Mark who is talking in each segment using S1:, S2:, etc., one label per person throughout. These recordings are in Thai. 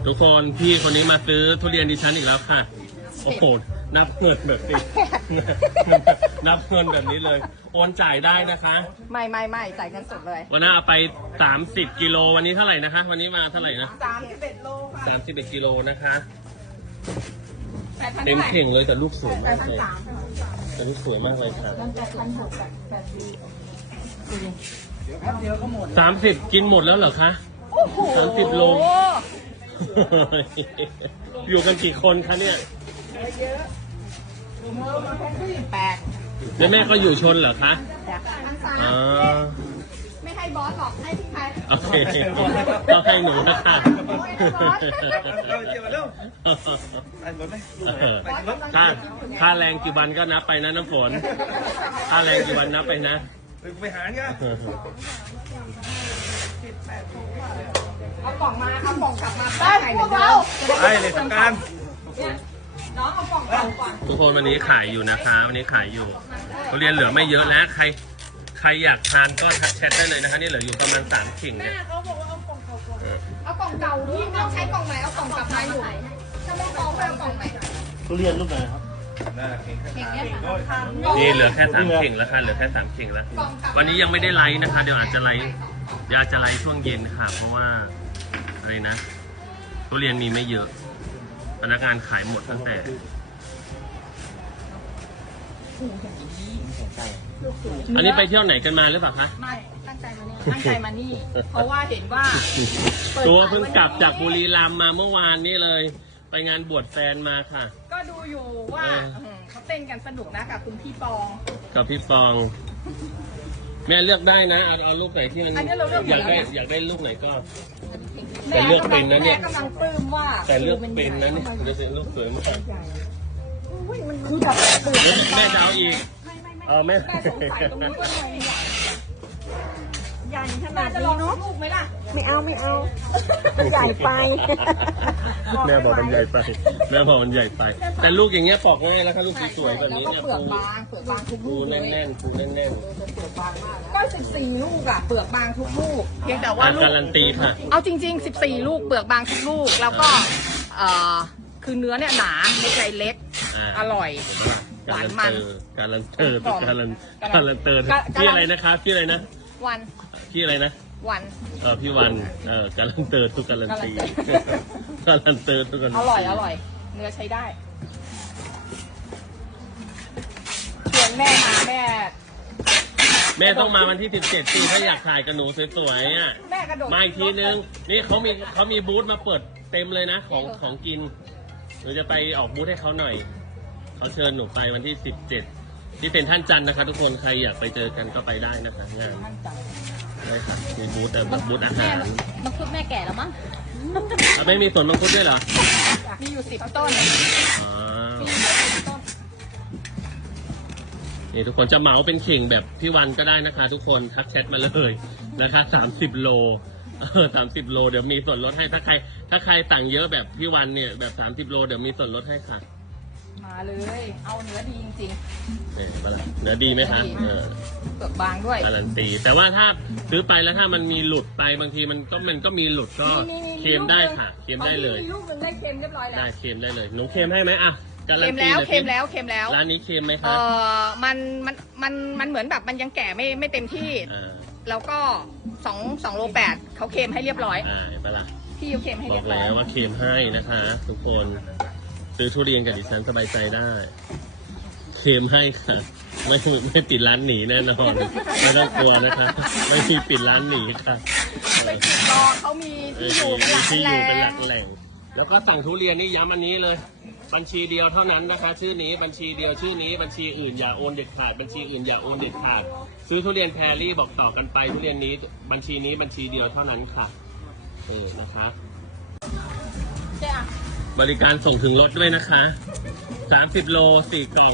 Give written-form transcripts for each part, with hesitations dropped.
S1: ทุกคนพี่คนนี้มาซื้อทุเรียนดิฉันอีกแล้วค่ะโอ้โหนับเงินแบบนี้ นับเงินแบบนี้เลยโอนจ่ายได้นะคะ
S2: ไม่จ่ายเงินสดเลย
S1: วันนั้นเอาไป30 กิโลวันนี้เท่าไหร่นะคะวันนี้มาเท่าไหร่นะ
S2: 31 โลค่ะ
S1: 31 กิโลนะคะ
S2: 8,000
S1: เต็มเข่งเลยแต่ลูกสวยมากเลย
S2: 8,300
S1: แต่ลูกสวยมากเลยค่ะ 30กินหมดแล้วเหรอคะ
S2: โอ้โห
S1: 30 โล อยู่กันกี่คนคะเนี่ย
S2: แปลก
S1: แล้วแม่ก็อยู่ชนเหรอคะ อ๋อ
S2: ไม่ให้บอสหรอกให้พี่ไทย
S1: โอเคก็ให้หนูนะค่ะ ค่าแรงกี่วันก็นับไปนะน้ำฝน ค่าแรงกี่วันนับไปนะ
S3: ไปหาเนี่ย
S2: เอากล่องกลับมาได้เหมือนเดิม
S3: ไอ้เลยทำการ
S2: น้องเอากล่องเก่าก่อน
S1: ทุกคนวันนี้ขายอยู่นะคะวันนี้ขายอยู่ทุเรียนเหลือไม่เยอะแล้วใครอยากทานก็ทักแชทได้เลยนะคะนี่เหลืออยู่ประมาณ3 ขิงเนี่ย
S2: เขาบอกว่าเอากล่องเก่าก่อนเอากล่องเก่าที่น้องใช้กล่องไหนเอากล่องกลับมาอยู่ถ้าไม่ฟ้องไปเอากล่องไหน
S3: ทุเรียนลูกไหนครับ
S1: นี่เหลือแค่3 ขิงแล้วค่ะเหลือแค่3 ขิงแล้ววันนี้ยังไม่ได้ไลฟ์นะคะเดี๋ยวอาจจะไลฟ์ช่วงเย็นค่ะ เพราะว่าอะไรนะทุเรียนมีไม่เยอะพนักงานขายหมดตั้งแต่ อันนี้ไปเที่ยวไหนกันมาหรือเปล่าคะ
S2: ไม่ตั้งใจมานี่เพราะว่าเห็นว่า
S1: ตัวเพิ่งกลับจากบุรีรัมย์มาเมื่อวานนี้เลย ไปงานบวชแฟนมาค่ะ
S2: ก็ดูอยู่ว่าเขาเต้นกันสนุกนะกับคุณพี่ปอง
S1: กับพี่ปอง แม่เลือกได้นะเอาลูกไหนที่มัน
S2: อันนี้เราเลือกหม
S1: อ
S2: ด
S1: ยาก
S2: แล้ว
S1: ได้
S2: นะ
S1: อยากได้ลูกไหนก็ แต่เลือกเป็นนะเนี่ย
S2: แม่กำลังปลื้มว่า
S1: แต่เลือกเป็นนะเนี่ยจะเป็นลูกสวยมาก
S2: มันคือแบบเปลือก
S1: แล้วแม่จะเอาอีกแม่
S2: แม่สงสัยตรงนี้ว่าทำไมใหญ่ขนาดนี้เนาะลูกไหมล่ะ
S4: ไม่เอาใหญ่ไป
S1: แม่บอกมันใหญ่ไปแม่บอกมันใหญ่ไป แต่ลูกอย่างเงี้ยปอกง่ายแล้วค่ะลูกสวยๆแบบนี้
S2: แล้ว
S1: เนี่ย
S2: ก็เปลือกบางทุก
S1: ปู
S2: ลูกเลย
S1: แน่นๆปูแน่น
S2: ก็14 ลูกอะเปลือกบางทุกลูกเพียงแต่
S1: ๆ
S2: ว่าลูก
S1: การันตีค่ะ
S2: เอาจริงๆ14 ลูกเปลือกบางทุกลูกแล้วก็คือเนื้อเนี่ยหนาไม่ใช่เล็กอร่อย หวานมัน
S1: การันเตอร์พี่อะไรนะคะพี่อะไรนะ
S2: วัน
S1: พี่อะไรนะ
S2: วัน
S1: พี่วันการันเตอร์ทุกการันตีการันเตอร์ทุกการันตี
S2: อร่อยเนื้อใช้ได้ชวนแม่มาแม่
S1: ต้องมาวันที่17ปีถ้าอยากถ่ายกับหนูสวยๆอ่ะ
S2: แม่กระโดด
S1: มาอีกทีนึงนี่เขามีบูธมาเปิดเต็มเลยนะของกินหนูจะไปออกบูธให้เขาหน่อยเขาเชิญหนูไปวันที่17ที่เป็นท่านจันทร์นะคะทุกคนใครอยากไปเจอกันก็ไปได้นะคะงานได้ค่ะมีบูธแบบบูธอาหาร
S4: มังคุดแม่แก่แล้วมั้ง
S1: ไม่มีสวนมังคุดด้วยเหรอ
S2: มีอยู่10 ต้น
S1: อ๋อนี่ทุกคนจะเหมาเป็นเข่งแบบพี่วันก็ได้นะคะ ทุกคนทักแชทมาเลยนะคะ30 โล30 โลเดี๋ยวมีส่วนลดให้ถ้าใครสั่งเยอะแบบพี่วันเนี่ยแบบ30 โลเดี๋ยวมีส่วนลดให้ค่ะ
S2: มาเลย เอาเนื้อดีจริง
S1: เนื้อดีไหมคะ
S2: เปลือกบางด้วย
S1: การันตีแต่ว่าถ้าซื้อไปแล้วถ้ามันมีหลุดไปบางทีมันก็มีหลุดก็เค็มได้ค่ะเค็มได้เลย
S2: มีลูกนึงได้เค็มเรียบร้อยแล้ว
S1: ได้เค็มได้เลยหนูเค็มให้ไหมอ่ะการั
S2: เค็
S1: น
S2: ม
S1: ตี
S2: แล้ว
S1: หน่อยสิ
S2: เค็มแล้ว
S1: ร้านนี้เค็มไหมคะ
S2: มันเหมือนแบบมันยังแก่ไม่เต็มที่ แล้วก็2 โล 8เขาเค็มให้เรียบร้อย
S1: ไปละ
S2: พี่เขาเค็มให้
S1: บอ
S2: เรีย
S1: ก
S2: บร้อย
S1: แล้วว่าเค็มให้นะคะ ทุกคนซื้อทุเรียนกับดิฉันสบายใจได้เค็มให้ค่ะไม่ปิดร้านหนีแน่นอนไม่ต้องกลัวนะคะไม่มีปิดร้านหนีค่ะ
S2: ไปติดต่อเขามีที่อยู่เป็นหลัก
S1: ที่อ
S2: แห
S1: ยู่เป็นหลั
S2: ล่
S1: ก
S2: ง
S1: แหล่ง แล้วก็สั่งทุเรียนนี่ย้ำอันนี้เลย บัญชีเดียวเท่านั้นนะคะ ชื่อนี้บัญชีเดียวชื่อนี้บัญชีอื่นอย่าโอนเด็ดขาดบัญชีอื่นอย่าโอนเด็ดขาดซื้อทุเรียนแพรรี่บอกต่อกันไปทุเรียนนี้บัญชีนี้บัญชีเดียวเท่านั้นค่ะนะคะบริการส่งถึงรถด้วยนะคะ30 โล 4 กล่อง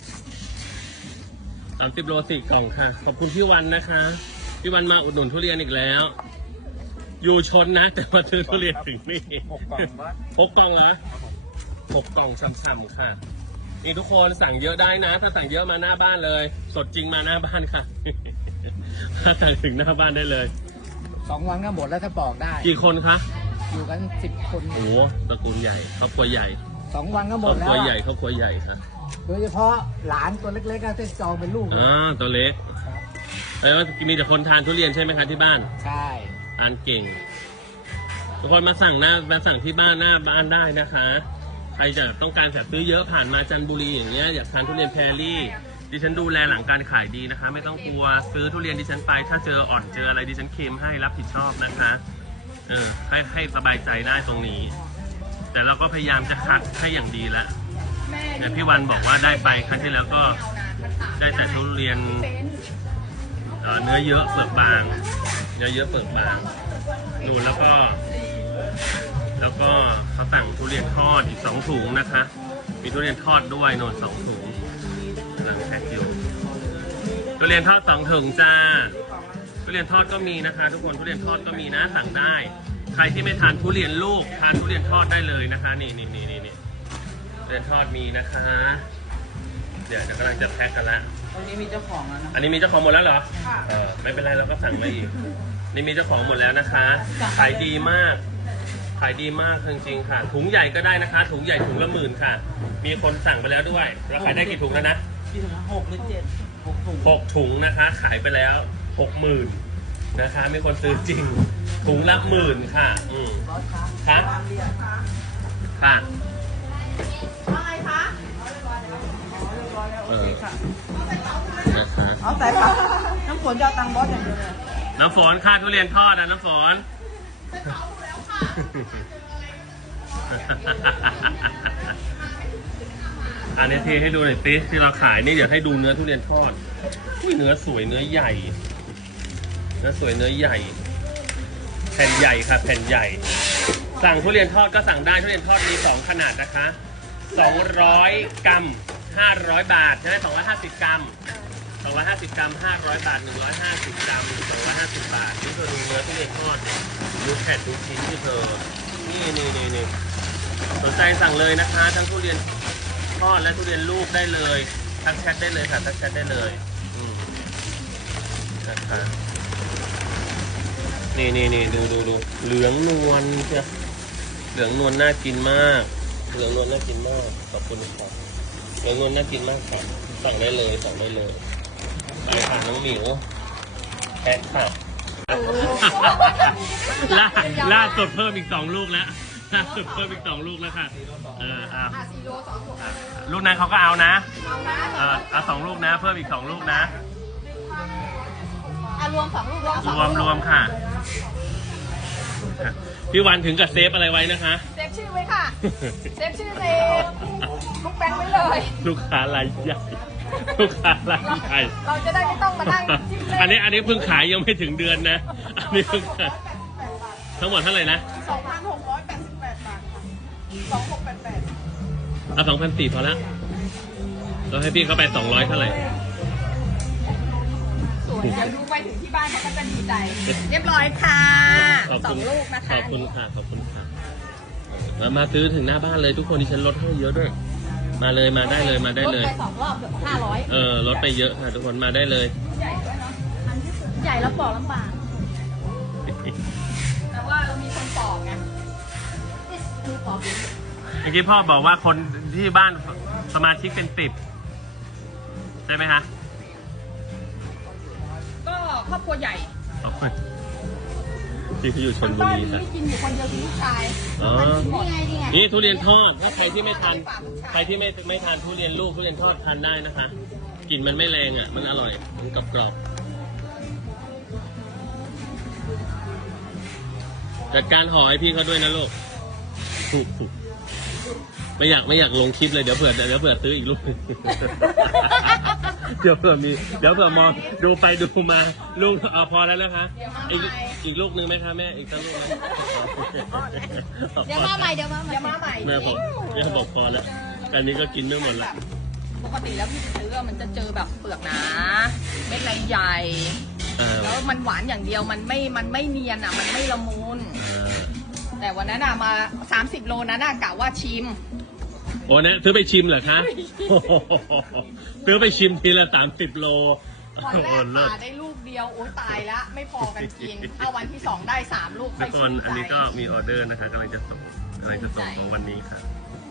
S1: 30 โล 4 กล่องค่ะขอบคุณพี่วันนะคะพี่วันมาอุดหนุนทุเรียนอีกแล้วอยู่ชนนะแต่ว่าซื้อทุเรียนถึงนี่6 กล่องเหรอ6 กล่องซ้ำๆค่ะนี่ทุกคนสั่งเยอะได้นะถ้าสั่งเยอะมาหน้าบ้านเลยสดจริงมาหน้าบ้านค่ะ ถ้าสั่งถึงหน้าบ้านได้เลย
S3: 2 วันก็หมดแล้วถ้าปอกได้
S1: กี่คนคะ
S2: อยู่กัน10 คน
S1: โอ้ตระกูลใหญ่ครอบครัวใหญ่
S2: 2 วันก็ห
S1: ค
S2: ม
S1: รอ
S2: ด
S1: บ
S2: แล้
S1: ครั
S2: ว
S1: วใหญ่ครอบครัวใหญ่ค่ะ
S2: โดยเฉพาะหลานตัวเล็กๆก็จะจองเป็นลูกเลย
S1: ตัวเล็กแปลว่ามีแต่คนทานทุเรียนใช่ไหมคะที่บ้าน
S2: ใช่
S1: ทานเก่งทุกคนมาสั่งที่บ้านหน้าบ้านได้นะคะใครจะต้องการซื้อเยอะผ่านมาจันทบุรีอย่างเงี้ยอยากทานทุเรียนแพรลี่ดิฉันดูแลหลังการขายดีนะคะ ไม่ต้องกลัวซื้อทุเรียนดิฉันไปถ้าเจออ่อนเจออะไรดิฉันเค็มให้รับผิดชอบนะคะให้สบายใจได้ตรงนี้ แต่เราก็พยายามจะคัดให้อย่างดีละแต่พี่วันบอกว่าได้ไปครั้งที่แล้วก็ได้แต่ทุเรียนเนื้อเยอะเปลือกบางเนื้อเยอะเปลือกบางนู่นแล้วก็เขาสั่งทุเรียนทอดอีก2 ถุงนะคะมีทุเรียนทอดด้วยโน่น2 ถุงกำลังแพ็คอยู่ทุเรียนทอด2 ถุงจ้าทุเรียนทอดก็มีนะคะ ทุกคนทุเรียนทอดก็มีนะสั่งได้ใครที่ไม่ทานทุเรียนลูกทานทุเรียนทอดได้เลยนะคะนี่ทุเรียนทอดมีนะคะเดี๋ยวกำลังจะแพ็คกันละ
S2: ตอนนี้มีเจ้าของแล้วนะ
S1: อันนี้มีเจ้าของหมดแล้วเหรอไม่เป็นไรเราก็สั่งมาอีกนี่มีเจ้าของหมดแล้วนะคะขายดีมากขายดีมากจริงๆค่ะถุงใหญ่ก็ได้นะคะถุงใหญ่ถุงละ10,000ค่ะมีคนสั่งไปแล้วด้วยเราขายได้กี่ถุงแล้วนะ
S2: กี่ถุง6 หรือ 7 6 ถุง
S1: 6 ถุงนะคะขายไปแล้ว 60,000นะคะมีคนซื้อจริงถุงละ10,000ค่ะค่ะค่ะนะคะ
S2: เอาใส่ผักน้ำฝนจะเอาตังค์บอสอย่างเดียวเลย
S1: น้ำฝนค่าทุเรียนทอดนะน้ำฝนอันนี้เทให้ดูหน่อยสิที่เราขายนี่เดี๋ยวให้ดูเนื้อทุเรียนทอดเนื้อสวยเนื้อใหญ่เนื้อสวยเนื้อใหญ่แผ่นใหญ่ค่ะแผ่นใหญ่ สั่งทุเรียนทอดก็สั่งได้ทุเรียนทอดมี2 ขนาดนะคะ200 กรัม500 บาทใช่ไหม250 กรัม250 กรัม500 บาท150 กรัม250 บาทนี่เธอดูเนื้อทุเรียนทอดดูแผ่นดูชิ้นที่เธอนี่สนใจสั่งเลยนะคะทั้งทุเรียนทอดและทุเรียนลูกได้เลยทักแชทได้เลยค่ะทักแชทได้เลยนะคะนี่ดูเหลืองนวลเชียวเหลืองนวลน่ากินมากเหลืองนวลน่ากินมากขอบคุณครับเหลืองนวลน่ากินมากครับสั่งได้เลยไปค่ะน้องหมิวแพ็คค่ะล่าสุดเพิ่มอีก2 ลูกแล้วล่าสุดเพิ่มอีก2 ลูกแล้วค่ะ
S2: 4 โล 2 ถุง
S1: ลูกนั้นเขาก็เอานะ
S2: เอานะ
S1: เอา2 ลูกนะเพิ่มอีก2 ลูกนะ
S4: รวม2 ลูกแล้ว
S1: รวมค่ะพี่วันถึงกับเซฟอะไรไว้นะคะ
S2: เซฟชื่อไว้ค่ะ เซฟชื่อในลูกแบงค์ไว้เลย
S1: ลูกค้ารายใหญ่ลูกค้ารายใหญ่
S2: เราจะได้ไม่ต้องมานั่งจิ้มเลข
S1: อันนี้เพิ่งขายยังไม่ถึงเดือนนะอันนี้เพิ่งขายทั้งหมดเท่าไหร่นะ
S2: 2,688 บาทค่ะ2688
S1: เอา2,400พอละเราให้พี่เขาไป200เท่าไหร่
S2: สวยเดี๋ยวดูไปถึงที่บ้านเขาก็จะดีใจ เรียบร้อยค่ะ2 ลูกนะคะ
S1: ขอบคุณค่ะมาซื้อถึงหน้าบ้านเลยทุกคนที่ฉันลดให้เยอะด้วยมาเลยมาได้เลย
S4: ลดไป2 รอบเกือบ500
S1: ลดไปเยอะค่ะทุกคนมาได้เลย
S2: ใหญ่ด้วยเนาะ
S4: ใหญ่แล้วปอกลำบาก
S2: แต่ว่าเรามีคนปอกไง
S4: คือปอกอยู่
S1: เมื่อกี้พ่อบอกว่าคนที่บ้านสมาชิกเป็น10ใช่ไหมคะ
S2: ก็ครอบครัวใหญ่
S1: ขอบคุณที่เขาอยู่ชลบุ
S2: บ้าน
S1: รี
S2: นี้
S1: ค่ะ
S2: ไม่กินอยู่คนเดียวคือลูกชาย
S1: อ๋อ
S4: นี่ไง
S1: นี่ทุเรียนทอดถ้าใครที่ไม่ทานใครที่ไม่ทานทุเรียนลูกทุเรียนทอดทานได้นะคะกลิ่นมันไม่แรงอ่ะมันอร่อยมันกรอบจัดการห่อให้พี่เขาด้วยนะลูกไม่อยากลงคลิปเลยเดี๋ยวเผื่อซื้ออีกลูก เดี๋ยวเผื่อมองดูไปดูมาลูกเอาพอแล้วนะคะอีกลูกนึงไหมคะแม่อีกสักลูกไหม
S4: เดี๋ยวมาใหม่
S1: แม่บอกพอแล้วอันนี้ก็กินไม่หมดละ
S2: ปกติแล้วพี่ซื้อมันจะเจอแบบเปลือกหนาเม็ดใหญ่แล้วมันหวานอย่างเดียวมันไม่เนียนอ่ะมันไม่ละมุนแต่วันนั้นมา30 โลนั้นกะว่าชิม
S1: โอ้นะซื้อไปชิมเหรอคะ ซื้อไปชิมทีละ30 โล
S2: วันแรกผ่าได้ลูกเดียวโอ๊ยตายละไม่พอกันกินเอาวันที่ 2 ได้ 3 ลูก
S1: ทุ
S2: ค่อก ย
S1: ค
S2: ชื่
S1: น
S2: น
S1: อัน
S2: ใจ
S1: นี้ก็มีออเดอร์นะคะกำลังจะส่งของวันนี้ค่ะ